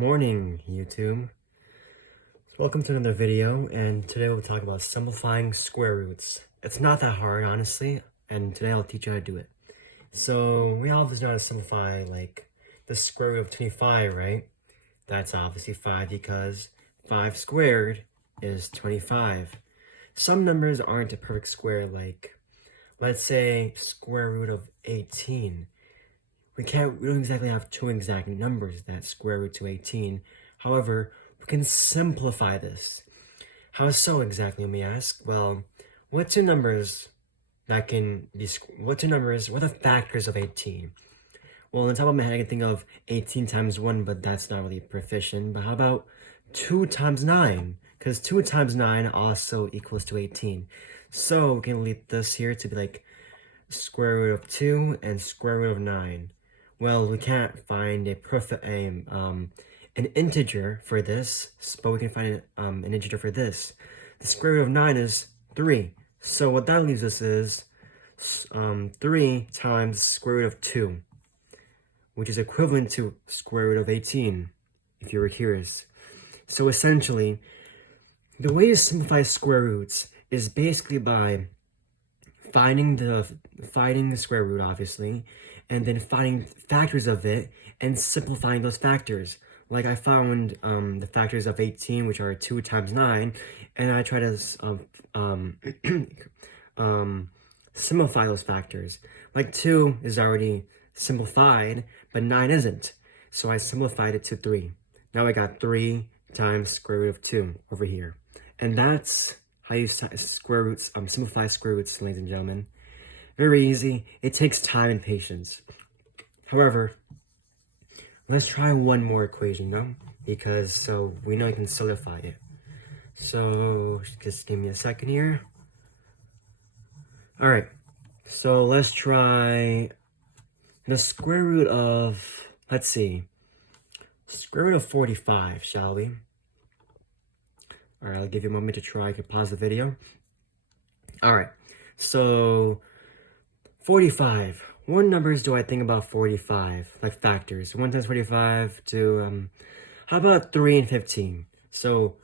Morning, YouTube. Welcome to another video, and today we'll talk about simplifying square roots. It's not that hard, honestly, and today I'll teach you how to do it. So, we obviously know how to simplify, like, the square root of 25, right? That's obviously 5 because 5 squared is 25. Some numbers aren't a perfect square, like, let's say square root of 18. We don't exactly have two exact numbers that square root to 18. However, we can simplify this. How so exactly, let me ask? Well, what are the factors of 18? Well, on the top of my head, I can think of 18 times 1, but that's not really proficient. But how about 2 times 9? Because 2 times 9 also equals to 18. So we can leave this here to be like square root of 2 and square root of 9. Well, we can't find an integer for this, but we can find an integer for this. The square root of 9 is 3. So what that leaves us is 3 times square root of 2, which is equivalent to square root of 18, if you were curious. So essentially, the way to simplify square roots is basically by finding the square root, obviously, and then finding factors of it and simplifying those factors. Like I found the factors of 18, which are 2 times 9, and I try to simplify those factors. Like 2 is already simplified, but 9 isn't. So I simplified it to 3. Now I got 3 times square root of 2 over here. And that's how you simplify square roots, ladies and gentlemen. Very easy. It takes time and patience. However, let's try one more equation, though, because so we know you can solidify it. So just give me a second here. All right. So let's try the square root of, let's see, square root of 45, shall we? All right, I'll give you a moment to try. I can pause the video. All right, so 45. What numbers do I think about 45? Like factors. 1 times 45 to, how about 3 and 15? So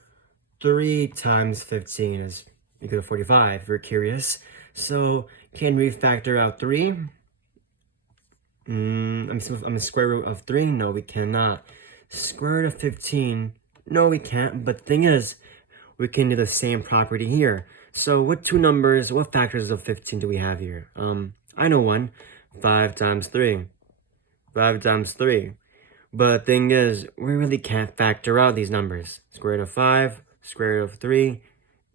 3 times 15 is equal to 45, if you're curious. So can we factor out 3? I'm a square root of 3? No, we cannot. Square root of 15? No, we can't. But the thing is, we can do the same property here. So what factors of 15 do we have here? I know one. 5 times 3. 5 times 3. But the thing is, we really can't factor out these numbers. Square root of 5, square root of 3,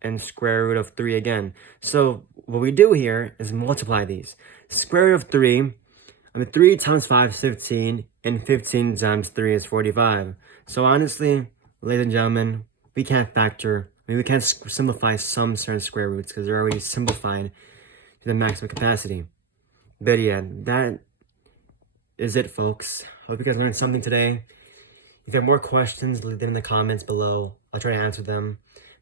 and square root of 3 again. So what we do here is multiply these. Square root of 3, 3 times 5 is 15, and 15 times 3 is 45. So honestly, ladies and gentlemen, we can't simplify some certain square roots because they're already simplified to the maximum capacity. But yeah, that is it, folks. Hope you guys learned something today. If you have more questions, leave them in the comments below. I'll try to answer them.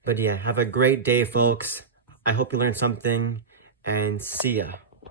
But yeah, have a great day, folks. I hope you learned something, and see ya.